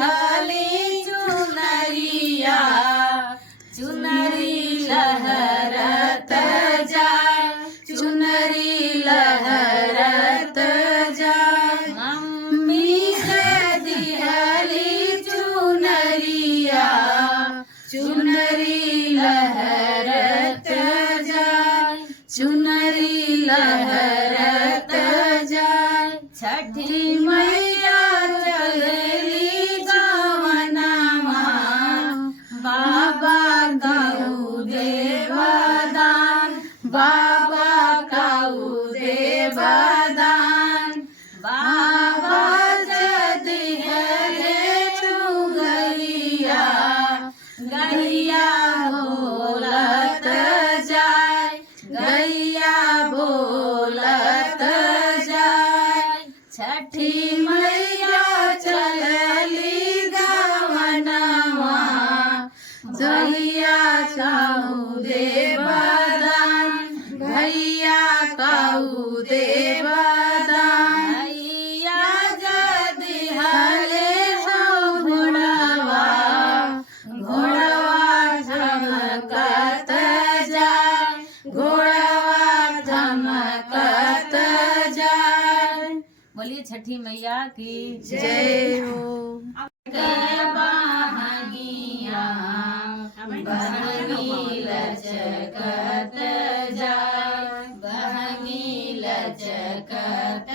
दिहली चुनरिया चुनरी लहरत जाय चुनरी लहरत जाय मम्मी के दिहली चुनरिया चुनरी लहरत जाय चुनरी लहरत जाय छठी मैया चलली गवनमा बाबा काऊ देवदान बाबा काऊ देवदान बाबा दिहले चुगलिया गैया बोलत जाय गैया बोलत जाय छठी मैया चलली गवनमा गैया काऊ देवदान गैया काऊ देवदान गैया दिहले घोड़वा घोड़वा धमकत जाय घोड़वा धमकत जाय। बोलिए छठी मैया की जय हो। बहंगिया बहंगी लचकत जाय बहंगी लचकत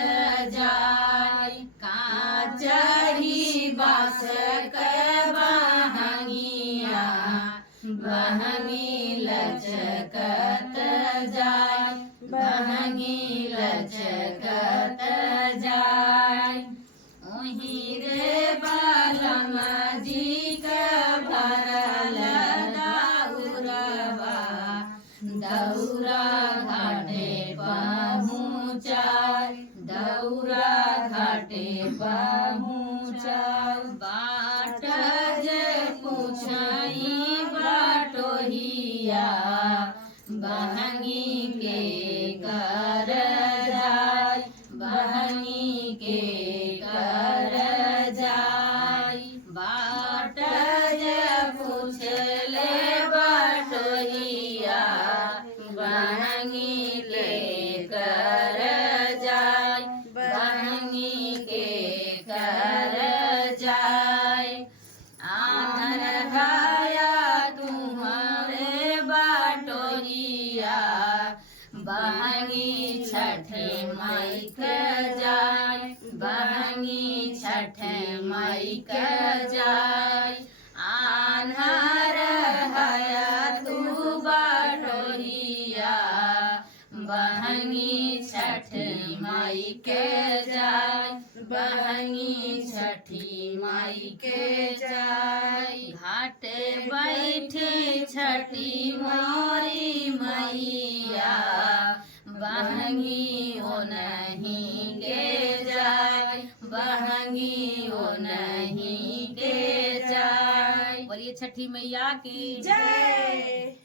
जाय काचही बास के बहंगिया बहंगी लचकत जाय बहंगी लचकत जाय ओही रे बालम जी के भरल दौरवा दौरा घाटे पहुँचाय दौरा घाटे पहुँचाय बाट जे पूछई बाटोहिया बहंगी के कर जाय बहंगी के कर जाय बाट जे पूछले बाटोहिया बहंगी के कर जाय बहंगी के कर जाय आधर हाया तुम्हारे बाटोहिया बहंगी छठे माई के जाय बहंगी छठे माई के जाय आन्हर हया तू बाटोहिया बहंगी छठी माई के जाय बहंगी छठी माई के जाय घाटे बैठी छठी मोरी मैया बहंगी ओ नहीं के जाय बहंगी ओ नहीं के जाय। बोलिए छठी मैया की जय।